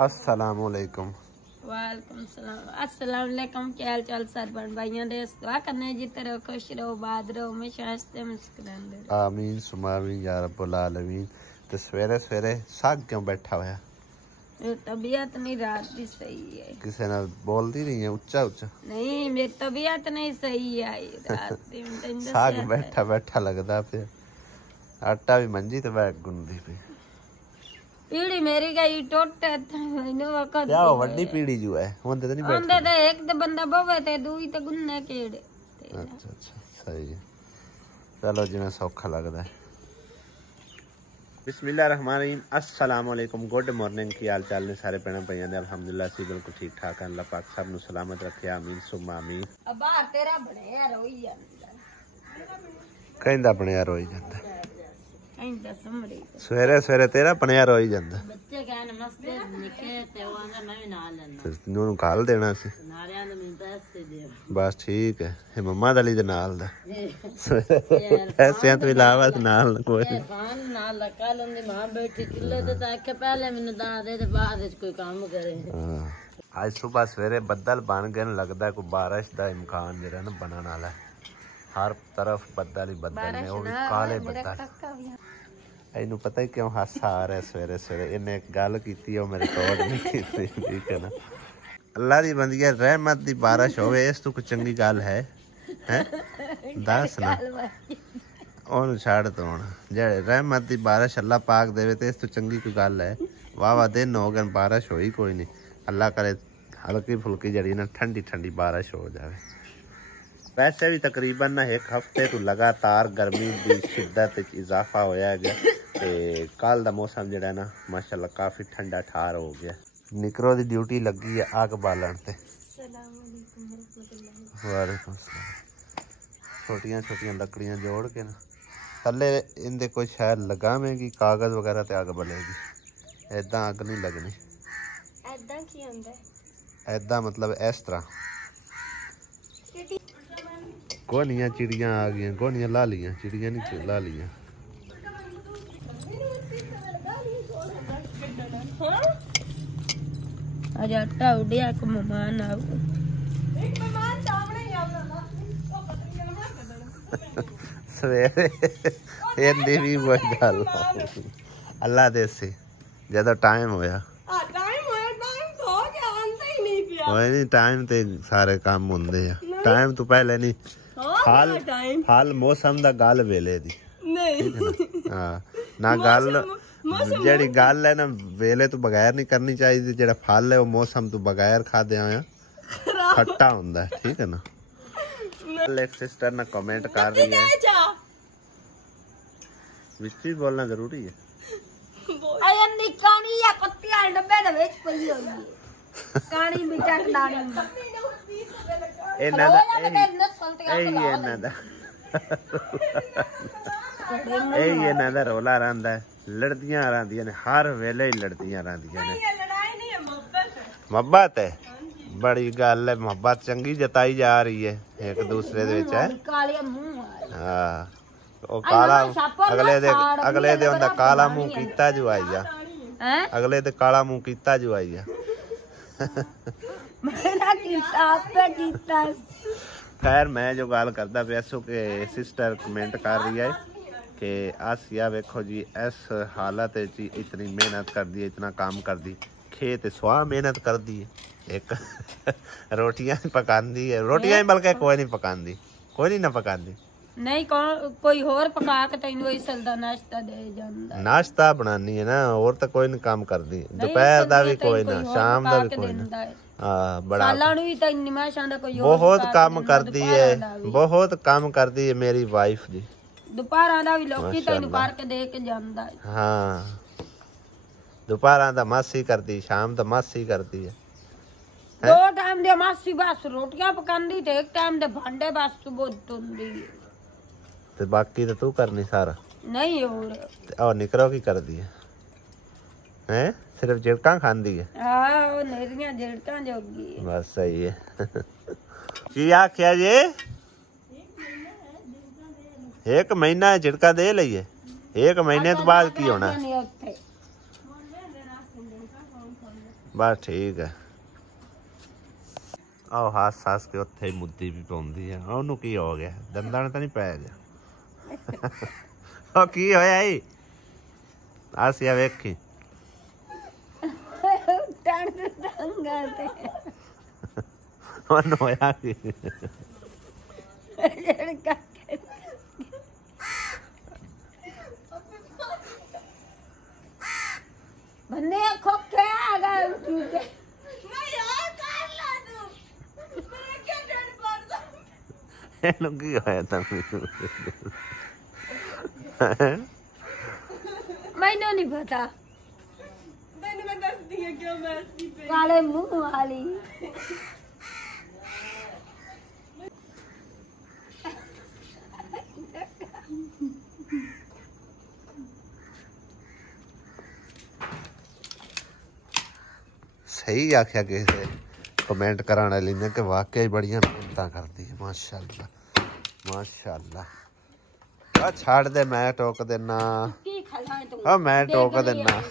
अस्सलाम वालेकुम। वालेकुम सलाम। अस्सलाम वालेकुम। क्या हाल चाल सर बन भाइयों दे दुआ करने जिते रहो खुश रहो बाद रहो हमेशा हंसते मुस्कुराते रहो। आमीन सुमामीन या रब्बुल आलमीन। ते सवेरे सवेरे साग क्यों बैठा हुआ? मेरी तबीयत नहीं रात भी सही है। किसी ने बोलती नहीं है उच्चा उच्चा? नहीं मेरी तबीयत नहीं सही है रात साग बैठा बैठा लगता पे आटा भी मंजी ते बैठ गुंदी पे पीड़ी मेरी गई टोटे मैंने वक्त क्या वड्डी पीड़ी जो है होंदे तो नहीं बैठ होंदे तो एक तो बंदा बवे ते दूई तो गुन्ने केड़े। अच्छा अच्छा सही है चलो जिवें सौखा लगदा है। बिस्मिल्लाहिर्रहमानिर्रहीम अस्सलाम वालेकुम गुड मॉर्निंग की हाल चाल ने सारे भैन भाइयों ने अल्हम्दुलिल्लाह सी बिल्कुल ठीक ठाक अल्लाह पाक सब नु सलामत रखे आमीन सुम्मा आमीन। अब तेरा बने रोई जांदा कहंदा बनिया रोई जांदा कहंदा समरी सवेरे सवेरे तेरा बनिया रोई जांदा बच्चे कहन मस्ते निके ते वांगा मैं भी नाल लेना ते नूं काल देना सी नारियां दे मैं पैसे दे बस ठीक है ये मम्मा दली दे नाल दा पैसे तो इलावा नाल कोई खान नाल कल उनदी मां बैठी चुल्ले ते आखे पहले मैनू दा दे ते बाद विच कोई काम करे। आज सुबह सवेरे बदल बन गए लगता कोई बारिश का इम्कान जो ना बनने वाला है हर तरफ बदल ही बदल ने वो भी काले बदल। इनू पता ही क्यों हासा आ रहा है सवेरे सवेरे इन्हें एक गल की मेरे रिकॉर्ड नहीं की ठीक है ना। अल्लाह दी बंदी रहमत दी बारिश होवे इस तो कोई चंगी गल है हैं दस ना ओनू छड़ तो हुण जेड़े रहमत दी बारिश अल्लाह पाक देवे ते इस तो चंगी कोई गल है। वाह वाह दिन हो गए बारिश होई कोई नहीं अल्लाह करे हल्की फुल्की जड़ी ना ठंडी ठंडी बारिश हो जाए। वैसे भी तकरीबन ना एक हफ्ते तो लगातार गर्मी की शिद्दत इजाफा होया गया ते कल दा मौसम जेड़ा ना माशाल्लाह काफी ठंडा ठार हो गया। निकरो दी ड्यूटी लगी है आग बालन ते। वालेकुम सलाम। छोटियां छोटियां लकड़ियां जोड़ के ना थल्ले इनदे कोई शायद लगावेंगी कागज वगैरह ते आग बलेगी ऐदा आग नहीं लगनी। ऐदा की हुंदा है? ऐदा मतलब इस तरह गोनियां चिड़ियां आ गई गोनियां ला लियां चिड़ियां नहीं ला लियां। आज आटा उड़िया को मेहमान आओ सवेरे इन्दी भी वही गल अल्लाह दे से ज्यादा टाइम होया कोई नहीं टाइम ते सारे काम होंदे आ टाइम तो पहले नहीं हाल मौसम दा गल वेले दी हाँ ना गल जेड़ी गल है ना वेले तो बगैर नहीं करनी चाहिए जेड़ा फल है वो मौसम तो बगैर खादे आया खट्टा हुंदा है ठीक है ना। एक सिस्टर ना कमेंट कर रही है विच बोलना जरूरी है रोला रहा लड़दियां रही ने हर वेले ही लड़दियां रही ने। मोहब्बत है बड़ी गल है मोहब्बत चंगी जताई जा रही है एक दूसरे दे विच है। हाँ ओ काला अगले दे हुंदा काला मुंह कीता जो आई जा अगले दे काला मुंह कीता जो आई जा। खैर मैं जो गल करता पे सो के सिस्टर कमेंट कर रही है कि आसिया वेखो जी इस हालत इतनी मेहनत कर दी इतना काम कर दी खेत सुहा मेहनत कर दी एक रोटियां पकांदी है रोटियां बल्कि कोई नहीं पकांदी कोई नहीं ना पकांदी नहीं कोई होर पका के तैनू वही सलदा नाश्ता दे जांदा नाश्ता बनानी है ना और तो कोई नहीं काम करदी दोपहर दा भी कोई ना शाम दा भी कोई ना। हाँ बड़ा बहुत काम करती है बहुत काम करती है मेरी वाइफ जी दोपहर दा भी लोकी तैनू करके दे के जांदा है। हाँ दोपहर दा मासी करती शाम दा मासी करती है दो टाइम दे मासी बस रोटियां पकांदी ते एक टाइम दे भांडे बस सुबह धोंदी ते बाकी तो तू करनी सारा नहीं और निकरो की कर दी है सिर्फ झिड़का खांदी है। हां नेरियां झिड़का जोगी बस सही है की आख्या जे एक महीना झिड़का दे लईए एक महीने तो बाद की होना ਬਸ ਠੀਕ ਹੈ। ਆਹ ਹੱਸ ਕੇ ਉੱਥੇ ਹੀ ਮੁੱਦੀ ਵੀ ਪਾਉਂਦੀ ਆ। ਉਹਨੂੰ ਕੀ ਹੋ ਗਿਆ? ਦੰਦਾਂ ਤਾਂ ਨਹੀਂ ਪੈ ਗਿਆ? ਉਹ ਕੀ ਹੋਇਆ ਈ? ਆਸਿਆ ਵੇਖੀ ਉਹਨੂੰ ਹੋਇਆ ਕੀ? ਬੰਨੇ ਖੋਖੇ ਆ ਗਏ ਠੀਕ ਹੈ। ਇਹਨੂੰ ਕੀ ਹੋਇਆ ਤਾਂ? ਮੈਨੂੰ ਨਹੀਂ ਪਤਾ। मैं दस दी है क्यों मैं काले मुंह वाली सही आख्या किसी कमेंट कराने वाली ने कि वाकई बड़िया मेहनत करती है। माशाअल्लाह माशाअल्लाह। छाड़ दे, मैं टोक देना। मैं टोक देना।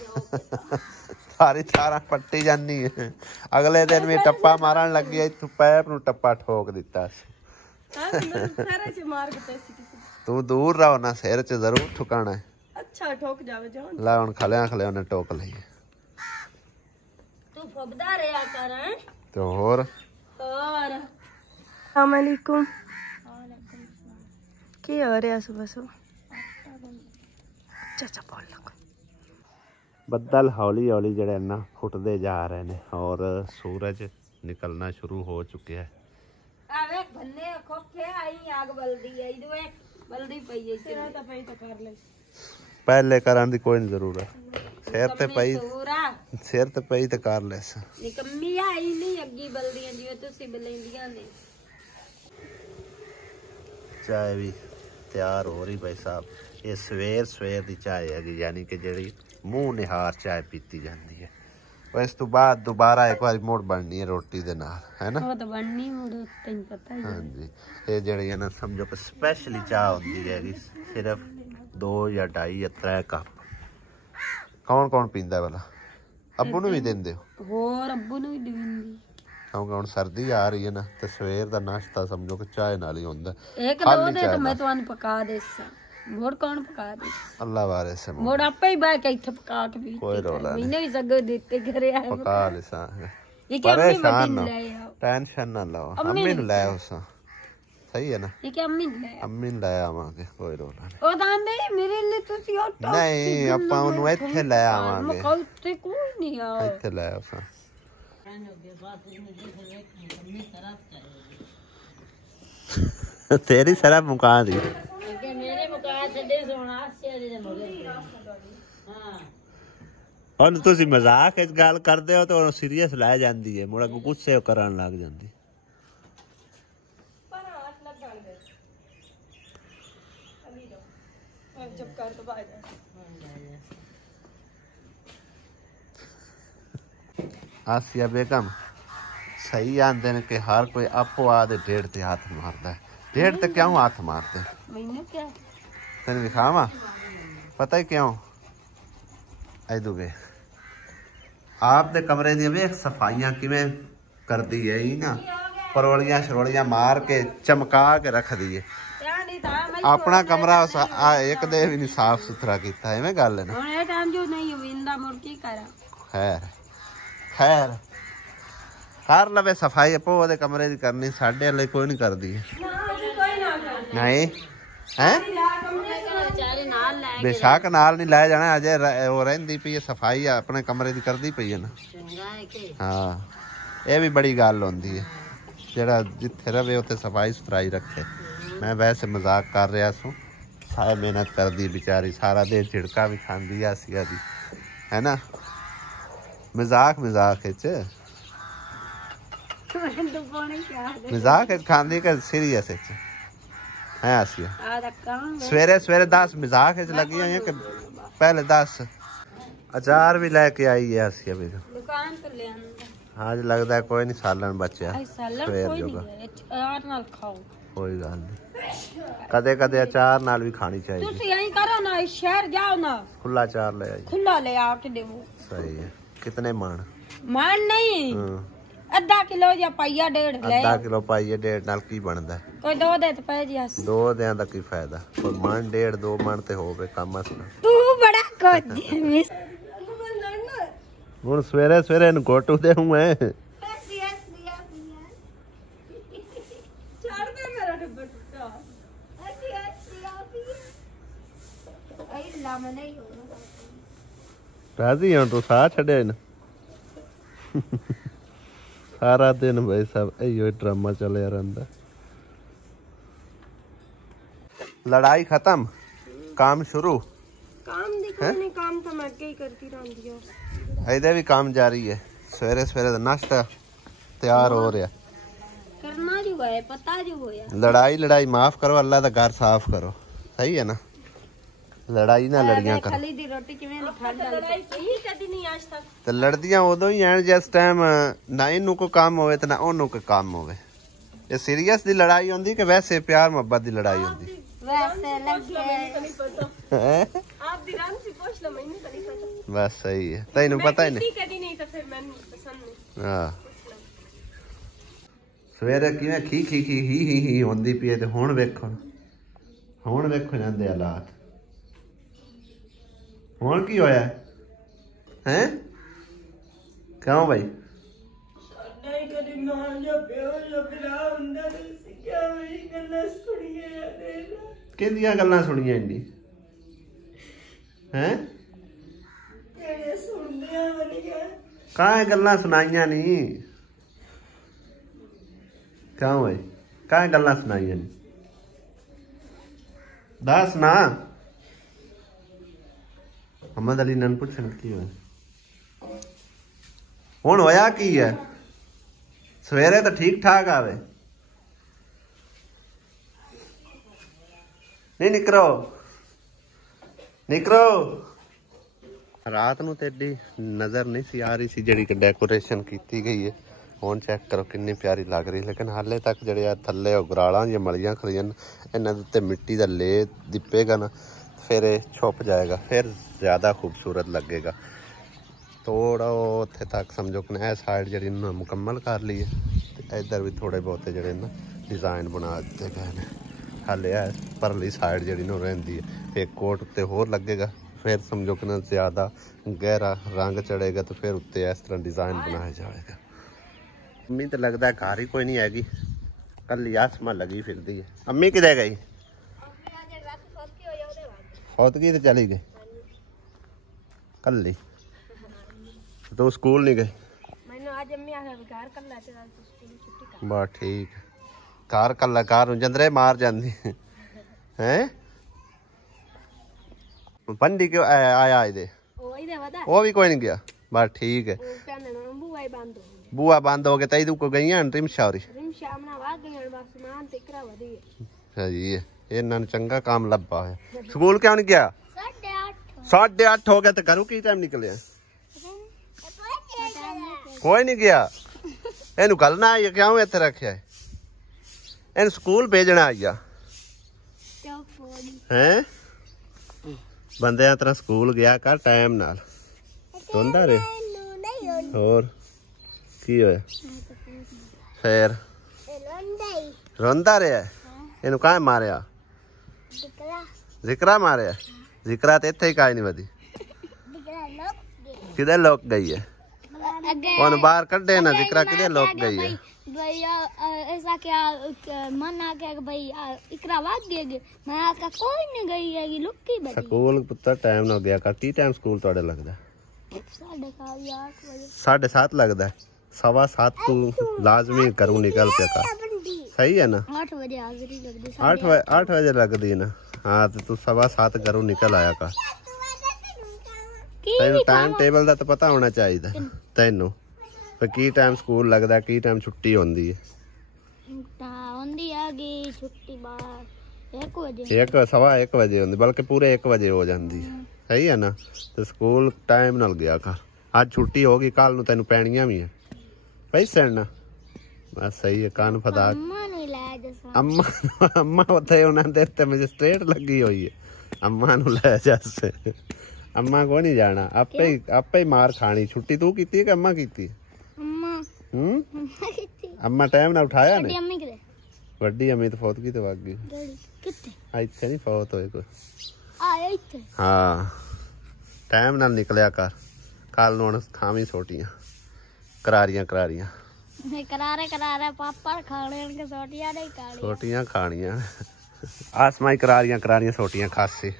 सारी तारा पट्टी जानी है। अगले दिन भी टप्पा मारन लगी तू पैप नू टप्पा ठोक दिता। तू दूर रहो ना, सिर च जरूर ठुकाना है। अच्छा ठोक जावे जो ला हुन खले ने टोक लई। तू फबदा रहा कर हैं तो और अस्सलाम वालेकुम। की हो रहा सुबह सुबह? चाचा बोल लग ਬੱਦਲ ਹੌਲੀ ਹੌਲੀ ਜਿਹੜੇ ਨਾ ਫੁੱਟਦੇ ਜਾ ਰਹੇ ਨੇ ਔਰ ਸੂਰਜ ਨਿਕਲਣਾ ਸ਼ੁਰੂ ਹੋ ਚੁੱਕਿਆ ਹੈ। ਆਵੇ ਬੰਨੇ ਖੋਖੇ ਆਈ ਆਗ ਬਲਦੀ ਆਈ ਦੋਏ ਬਲਦੀ ਪਈ ਐ। तेरा तो पई तो कर ले। ਪਹਿਲੇ ਕਰਨ ਦੀ ਕੋਈ ਨਹੀਂ ਜ਼ਰੂਰਤ। ਸਿਰ ਤੇ ਪਈ ਤੇ ਕਰ ਲੈ। ਨਿਕੰਮੀ ਆਈ ਨਹੀਂ ਅੱਗੀ ਬਲਦੀਆਂ ਜਿਵੇਂ ਤੁਸੀਂ ਬਲੈਂਦੀਆਂ ਨੇ। ਚਾਹ ਵੀ ਤਿਆਰ ਹੋ ਰਹੀ ਭਾਈ ਸਾਹਿਬ। ਇਹ ਸਵੇਰ ਦੀ ਚਾਹ ਹੈਗੀ, ਯਾਨੀ ਕਿ ਜਿਹੜੀ ਮੂੰਹ ਨਿਹਾਰ ਚਾਹ ਪੀਤੀ ਜਾਂਦੀ ਹੈ। ਇਸ ਤੋਂ ਬਾਅਦ ਦੁਬਾਰਾ ਇੱਕ ਵਾਰੀ ਮੋੜ ਬਣਨੀ ਹੈ ਰੋਟੀ ਦੇ ਨਾਲ, ਹੈ ਨਾ? ਉਹ ਤਾਂ ਬਣਨੀ ਮੋੜ ਤੈਨੂੰ ਪਤਾ ਹੀ ਹੈ। ਹਾਂਜੀ, ਇਹ ਜਿਹੜੀ ਹੈ ਨਾ ਸਮਝੋ ਕਿ ਸਪੈਸ਼ਲੀ ਚਾਹ ਹੁੰਦੀ ਹੈਗੀ, ਸਿਰਫ 2 ਜਾਂ 2.5 ਜਾਂ 3 ਕੱਪ। ਕੌਣ ਪੀਂਦਾ ਵਾਲਾ? ਅੱਬੂ ਨੂੰ ਵੀ ਦਿੰਦੇ ਹੋ? ਹੋਰ ਅੱਬੂ ਨੂੰ ਵੀ ਦਿੰਦੀ। ਕਿਉਂਕਿ ਹੁਣ ਸਰਦੀ ਆ ਰਹੀ ਹੈ ਨਾ ਤੇ ਸਵੇਰ ਦਾ ਨਾਸ਼ਤਾ ਸਮਝੋ ਕਿ ਚਾਹ ਨਾਲ ਹੀ ਹੁੰਦਾ। ਇੱਕ ਦੋ ਦੇ ਤਾਂ ਮੈਂ ਤੁਹਾਨੂੰ ਪਕਾ ਦੇਸਾਂ। ਮੋੜ ਕੌਣ ਪਕਾ ਦੇ? ਅੱਲਾ ਵਾਰੇ ਸੇ ਮੋੜ ਆਪੇ ਹੀ ਬੈ ਕੇ ਇੱਥੇ ਪਕਾ ਕੇ ਵੀ ਕੋਈ ਰੋਲਾ ਨਹੀਂ। ਮੈਨੇ ਵੀ ਸਗੋਂ ਦਿੱਤੇ ਘਰੇ ਆਏ ਪਕਾ ਲੈਸਾਂ। ਇਹ ਕਿ ਅੰਮੀ ਮਦੀਨ ਲੈ ਆਓ। ਟੈਨਸ਼ਨ ਨਾ ਲਓ, ਅੰਮੀ ਨੂੰ ਲੈ ਆਉਸਾਂ। ਸਹੀ ਹੈ ਨਾ? ਇਹ ਕਿ ਅੰਮੀ ਲੈ ਅੰਮੀ ਨੂੰ ਲੈ ਆਵਾਂਗੇ, ਕੋਈ ਰੋਲਾ ਨਹੀਂ। ਉਹ ਕਹਿੰਦੇ ਮੇਰੇ ਲਈ ਤੁਸੀਂ ਉਹ ਟੌਪ ਨਹੀਂ, ਆਪਾਂ ਉਹਨੂੰ ਇੱਥੇ ਲੈ ਆਵਾਂਗੇ। ਤੇ ਕੋਈ ਨਹੀਂ ਆ ਇੱਥੇ ਲੈ ਆਉਸਾਂ। ਤੇਰੀ ਸਾਰਾ ਮੁਕਾ ਦੀ ਮੇਰੇ ਮੁਕਾ ਛੱਡੇ ਸੋਣਾ ਸਿਆਦੇ ਦੇ ਮਗਰ। ਹਾਂ ਹੁਣ ਤੁਸੀਂ ਮਜ਼ਾਕ ਵਿੱਚ ਗੱਲ ਕਰਦੇ ਹੋ ਤਾਂ ਉਹ ਸੀਰੀਅਸ ਲੈ ਜਾਂਦੀ ਹੈ, ਮੁੜਾ ਗੁੱਸੇ ਕਰਨ ਲੱਗ ਜਾਂਦੀ। जब कर तो बाय आसिया बेगम सही आंदे ने कि हर कोई आपो आदे ढेड़ ते हाथ मारदा है। ढेड़ ते क्यों हाथ मारते? मैंने क्या तेन दिखावा पता है क्यों? ऐदुगे आपदे कमरे दी वेख सफाइयां किवें कर दी है ना, परवलियां शरोलियां मार के चमका के रख दी है। अपना कमरा एक दे भी नहीं साफ सुथरा किया है। मैं गल है ना खैर खैर कर लवे सफाई अपो ओदे कमरे दी करनी, साडे वाले कोई नहीं कर दी नहीं है। बेशक नाल नहीं लै जाना, अजे वो रहिंदी पई है सफाई अपने कमरे दी करदी पई है ना। हाँ ये भी बड़ी गल होंदी है, जेड़ा जिथे रवे उत्थे सफाई सुथराई रखे। मैं वैसे मजाक कर रहा सू, सारे मेहनत कर दी बेचारी, सारा दिन झिड़का भी खांदी आसिया दी, है ना? मजाक खांदी के सीरियस है आसिया? सवेरे 10 मजाक लगी हुई है कि पहले 10 अचार भी लेके आई है आसिया भी। दुकान तो ले आज लगता है कोई नहीं सालन बचा सवेर जोगा। कोई गल नहीं, कदे कदे अचार नाल भी खानी चाहिए। तुसी यहीं करो ना, शहर जाओ ना, खुला अचार ले आई। खुला ले आओ के देवो। सही है। कितने मान? ਮਾਨ ਨਹੀਂ ਅੱਧਾ ਕਿਲੋ ਜਾਂ ਪਾਈਆ ਡੇਢ ਲੈ ਅੱਧਾ ਕਿਲੋ ਪਾਈਏ ਡੇਢ ਨਾਲ ਕੀ ਬਣਦਾ ਕੋਈ ਦੋ ਦੇ ਤੇ ਪੈ ਜੀ ਦੋ ਦਿਆਂ ਦਾ ਕੀ ਫਾਇਦਾ ਕੋਈ ਮਣ ਡੇਢ ਦੋ ਮਣ ਤੇ ਹੋਵੇ ਕੰਮ ਅਸਲ ਤੂੰ ਬੜਾ ਕੁਝ ਮਿਸ ਹੁਣ ਸਵੇਰੇ ਸਵੇਰੇ ਇਹਨੂੰ ਗੋਟੂ ਦੇ ਹੂੰ ਮੈਂ ਛੱਡ ਦੇ ਮੇਰਾ ਡੱਬਾ ਟੁੱਟਾ ਰਾਜ਼ੀ ਹਾਂ ਤੂੰ ਸਾਹ ਛੱਡਿਆ ਇਹਨੂੰ ਸਾਰਾ ਦਿਨ ਭਾਈ ਸਾਹਿਬ ਇਹੋ ਡਰਾਮਾ ਚੱਲਿਆ ਰਹਿੰਦਾ लड़ाई खत्म काम शुरू काम देखो नहीं काम तो मैं आगे ही करती रहती हूँ इधर भी काम जारी है सवेरे सवेरे नाश्ता तैयार हो रहा करना जो है पता जो होया लड़ाई माफ करो अल्लाह का घर साफ करो सही है ना लड़ाई ना लड़ियां करो खाली दी रोटी किवें खांदा लड़ाई की कदी नहीं आज तक ते लड़दियां उदों ही हैं जिस टाइम ना इनू को काम होवे ते ना ओनू को काम होवे ये सीरियस दी लड़ाई होंदी कि वैसे प्यार मोहब्बत दी लड़ाई होंदी वैसे लगे नहीं पता हैं आप दीरान से पूछ लो मैंने तो नहीं पता बस सही है तैनू पता ही नहीं कदी नहीं तो फिर मैंने पसंद नहीं हाँ सवेरे किवें खी खी खी ही होंदी पई ते हुण वेखो ਜਾਂਦੇ ਹਾਲਾਤ ਹੁਣ ਕੀ ਹੋਇਆ ਹੈ ਕਿਉਂ ਭਾਈ नहीं कदी मां या प्यो या भरा हुंदा ते सिक्या वही गल्लां सुणीए यार ਕਿਹਦੀਆਂ ਗੱਲਾਂ ਸੁਣੀਆਂ ਇੰਨੀ ਹੈ ਕਿਹੜੇ ਸੁਣਦੇ ਆ ਵਧੀਆ ਕਾਹ ਗੱਲਾਂ ਸੁਣਾਈਆਂ ਨਹੀਂ ਕਿਉਂ ਭਾਈ ਕਾਹ ਗੱਲਾਂ ਸੁਣਾਈਆਂ ਨਹੀਂ ਦੱਸ ਨਾ ਅਮਦ ਅਲੀ ਨਨ ਪੁੱਛਣ ਕੀ ਹੋਇਆ ਹੁਣ ਹੋਇਆ ਕੀ ਹੈ ਸਵੇਰੇ ਤਾਂ ਠੀਕ ਠਾਕ ਆਵੇ ਨਹੀਂ ਨਿਕਰੋ ਰਾਤ ਨੂੰ ਤੇ ਏਡੀ ਨਜ਼ਰ ਨਹੀਂ ਸੀ ਆ ਰਹੀ ਸੀ ਜਿਹੜੀ ਕਿ ਡੈਕੋਰੇਸ਼ਨ ਕੀਤੀ ਗਈ ਹੈ ਹੁਣ ਚੈੱਕ ਕਰੋ ਕਿੰਨੀ ਪਿਆਰੀ ਲੱਗ ਰਹੀ ਲੇਕਿਨ ਹਾਲੇ ਤੱਕ ਜਿਹੜੇ ਆ ਥੱਲੇ ਉਗਰਾਲਾਂ ਜਾਂ ਮਲੀਆਂ ਖੜੀਆਂ ਇਹਨਾਂ ਦੇ ਉੱਤੇ ਮਿੱਟੀ ਦਾ ਲੇ ਦਿੱਪੇਗਾ ਨਾ ਫਿਰ ਇਹ ਛੁਪ ਜਾਏਗਾ ਫਿਰ ਜ਼ਿਆਦਾ ਖੂਬਸੂਰਤ ਲੱਗੇਗਾ ਥੋੜਾ ਉੱਥੇ ਤੱਕ ਸਮਝੋ ਕਿ ਇਹ ਸਾਈਡ ਜਿਹੜੀ ਇਹਨਾਂ ਮੁਕੰਮਲ ਕਰ ਲਈ ਹੈ ਤੇ ਇੱਧਰ ਵੀ ਥੋੜੇ ਬਹੁਤੇ ਜਿਹੜੇ ਨਾ ਡਿਜ਼ਾਈਨ ਬਣਾ ਦਿੱਤੇ ਗਏ ਨੇ ਹਾਲੇ ਆ ਪਰਲੀ ਸਾਈਡ ਜਿਹੜੀ ਨੂੰ ਰਹਿੰਦੀ ਹੈ ਇੱਕ ਕੋਟ ਉੱਤੇ ਹੋਰ ਲੱਗੇਗਾ ਫਿਰ ਸਮਝੋ ਕਿ ਨਾ ਜ਼ਿਆਦਾ ਗਹਿਰਾ ਰੰਗ ਚੜੇਗਾ ਤੇ ਫਿਰ ਉੱਤੇ ਇਸ ਤਰ੍ਹਾਂ ਡਿਜ਼ਾਈਨ ਬਣਾਇਆ ਜਾਏਗਾ ਅੰਮੀ ਤਾਂ ਲੱਗਦਾ ਘਰ ਹੀ ਕੋਈ ਨਹੀਂ ਹੈਗੀ ਕੱਲੀ ਆਸਮਾ ਲੱਗੀ ਫਿਰਦੀ ਹੈ ਅੰਮੀ ਕਿੱਥੇ ਗਈ ਫੌਤਗੀ ਤੇ ਚਲੀ ਗਈ ਕੱਲੀ ਤੂੰ ਸਕੂਲ ਨਹੀਂ ਗਈ ਮੈਨੂੰ ਅੱਜ ਅੰਮੀ ਆ ਘਰ ਕੱਲਾ ਤੇ ਸਕੂਲ ਛੁੱਟੀ ਕਰ ਬਸ ਠੀਕ ਕਾਰ ਕੱਲਾ ਕਾਰ ਨੂੰ ਜੰਦਰੇ ਮਾਰ ਜਾਂਦੀ ਹੈ ਪੰਡੀ ਕਿਉਂ ਆਇਆ ਇਹਦੇ ਉਹ ਇਹਦੇ ਵਦਾ ਉਹ ਵੀ ਕੋਈ ਨਹੀਂ ਗਿਆ ਬਸ ਠੀਕ ਹੈ ਉਹ ਕਹਿੰਦੇ ਨਾ ਬੂਆ ਹੀ ਬੰਦ ਹੋ ਗਈ ਬੂਆ ਬੰਦ ਹੋ ਗਿਆ ਤਾਂ ਇਹਦੂ ਕੋ ਗਈਆਂ ਰਿਮਸ਼ਾਵਰੀ ਰਿਮਸ਼ਾਮ ਨਾਲ ਵਾਗ ਗਈਆਂ ਬਸ ਮਾਨ ਤੇ ਕਰਾ ਵਧੀ ਸਹੀ ਹੈ ਇਹਨਾਂ ਨੂੰ ਚੰਗਾ ਕੰਮ ਲੱਭਾ ਹੈ ਸਕੂਲ ਕਿਉਂ ਨਹੀਂ ਗਿਆ 8:30 8:30 ਹੋ ਗਿਆ ਤੇ ਘਰੋਂ ਕੀ ਟਾਈਮ ਨਿਕਲਿਆ ਕੋਈ ਨਹੀਂ ਗਿਆ ਇਹਨੂੰ ਕੱਲ ਨਾ ਆਇਆ ਕਿਉਂ ਇੱਥੇ ਰੱਖਿਆ ਇਹਨੂੰ ਸਕੂਲ ਭੇਜਣਾ ਆਇਆ ਹੈ ਬੰਦਿਆਂ ਤਰ੍ਹਾਂ ਸਕੂਲ ਗਿਆ ਕਰ ਟਾਈਮ ਨਾਲ ਰੋਂਦਾ ਰੇ ਹੋਰ ਕੀ ਹੋਇਆ ਫੇਰ ਰੋਂਦਾ ਰਿਹਾ ਇਹਨੂੰ ਕਾਹ ਮਾਰਿਆ ਜ਼ਿਕਰਾ ਮਾਰਿਆ ਜ਼ਿਕਰਾ ਤੇ ਇੱਥੇ ਹੀ ਕਾਹ ਨਹੀਂ ਵਧੀ ਕਿਧਰ ਲੋਕ ਗਈ ਹੈ ਉਹਨੂੰ ਬਾਹਰ ਕੱਢੇ ਨਾ ਜ਼ਿਕਰਾ ਕਿਧਰ ਲੋਕ ਗਈ ਹੈ भैया ऐसा क्या मन आ गया कि भाई इकरा भाग गए मैं आका कोई नहीं गई है लुक की बड़ी ਸਕੂਲ ਪੁੱਤਰ ਟਾਈਮ ਨਾਲ ਗਿਆ ਕਰ ਕੀ ਟਾਈਮ ਸਕੂਲ ਤੁਹਾਡੇ ਲੱਗਦਾ 7:30 ਲੱਗਦਾ 7:15 ਤੂੰ ਲਾਜ਼ਮੀ ਕਰੂ ਨਿਕਲ ਪਿਆ ਕਰ ਸਹੀ ਹੈ ਨਾ 8 बजे हाजिरी लगती 8 ਵਜੇ ਲੱਗਦੀ ਨਾ ਹਾਂ ਤੇ ਤੂੰ 7:15 ਕਰੂ ਨਿਕਲ ਆਇਆ ਕਰ ਤੈਨੂੰ ਟਾਈਮ ਟੇਬਲ ਦਾ ਤਾਂ ਪਤਾ ਹੋਣਾ ਚਾਹੀਦਾ ਤੈਨੂੰ ਕੀ ਟਾਈਮ ਸਕੂਲ ਲੱਗਦਾ ਕੀ ਟਾਈਮ ਛੁੱਟੀ ਹੁੰਦੀ ਹੈ ਹੁੰਦੀ ਹੈਗੀ ਛੁੱਟੀ ਬਾਅਦ 1 ਵਜੇ 1 ਵਜੇ ਹੁੰਦੀ ਬਲਕਿ ਪੂਰੇ 1 ਵਜੇ ਹੋ ਜਾਂਦੀ ਹੈ ਸਹੀ ਹੈ ਨਾ ਤੇ ਸਕੂਲ ਟਾਈਮ ਨਾਲ ਗਿਆ ਕਰ ਅੱਜ ਛੁੱਟੀ ਹੋ ਗਈ ਕੱਲ ਨੂੰ ਤੈਨੂੰ ਪੈਣੀਆਂ ਵੀ ਹੈ ਪੈਸੇ ਨਾ ਬਸ ਸਹੀ ਹੈ ਕੰਨ ਫਦਾ ਅੰਮਾ ਉੱਥੇ ਉਹਨਾਂ ਦੇ ਉੱਤੇ ਮੈਜਿਸਟ੍ਰੇਟ ਲੱਗੀ ਹੋਈ ਹੈ ਅੰਮਾ ਨੂੰ ਲੈ ਜਾ अम्मा को नहीं जाना, आपे ही मार खानी। छुट्टी तू की कि अम्मा की? अम्मा टाइम ना उठाया ने? वड्डी अम्मी तो फौत की तो भाग गई। इत्थे नहीं फौत होए कोई। हाँ टाइम ना निकलिया कर, कल नू खावी सोटियां करारियां करारियां करारे पापड़ खाने के सोटियां नहीं खानी, सोटियां खानियां। आसमाई करारियां करारियां सोटियां खासी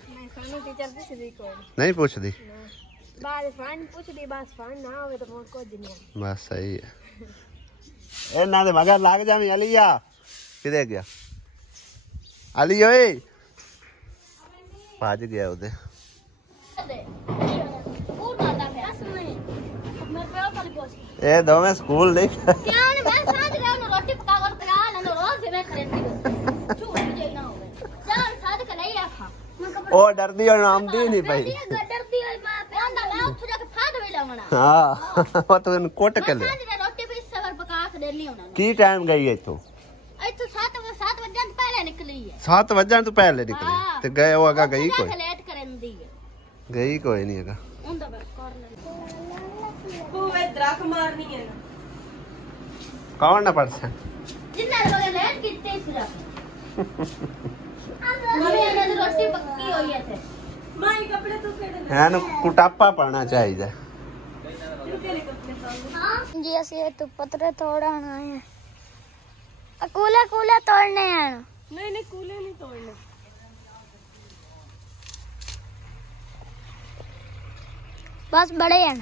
नहीं पूछदी। बस सही है। इन्हां दे मगर लग जावी। अलिया किधे गया? अली ओए भज गया उधे। ए दोवें स्कूल नहीं ओ डरदी और आमदी नहीं पई। हाँ वो तो कोट के ले की टाइम गई है तू? 7 बजे तो पहले निकली ते गए वो अगा गई कोई? गई कोई नहीं अगा। कौन ना पड़से कुटापा पड़ना चाहिए जी। असि तो पत्रे तोड़न आए हैं, कूले कूले तोड़ने हैं। नहीं कूले नहीं तोड़ने। बस बड़े हैं।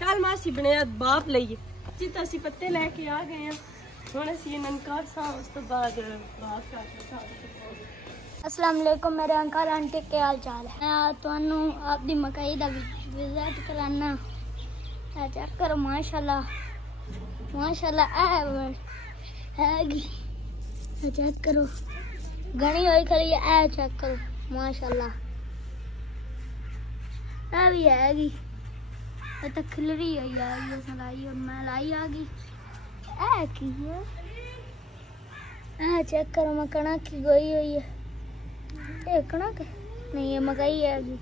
कल मासी बने बाप लईए जित असी पत्ते लेके आ गए हैं। हुण असी ननकार सा उस तो बाद बात करते। अस्सलाम वालेकुम मेरे अंकल आंटी, क्या हाल चाल है? मैं तुहानू आपदी मकई दा विजिट कराना। चेक करो माशाल्लाह माशाल्लाह हैगी। चेक करो घनी होई खड़ी है। चेक करो माशाल्लाह भी हैगी। तो खिलरी हुई आई सलाई और मैं लाई आ गई। की है चेक करो मैं कणक की गोई हुई है। ये कणक नहीं ये मकई हैगी।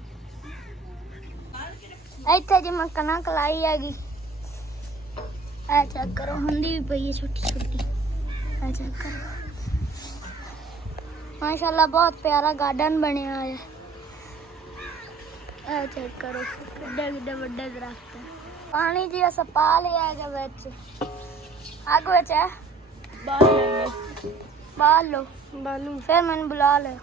इत्थे जी मैं कणक लाई हैगी। चेक करो हुंदी भी पई है छोटी छोटी। चेक करो माशाल्लाह बहुत प्यारा गार्डन बनया है। चेक करो किड्डे बड़े दरख्त है। पानी जी अस पा लिया है अग है बाल लो फिर मैंने बुला लिया।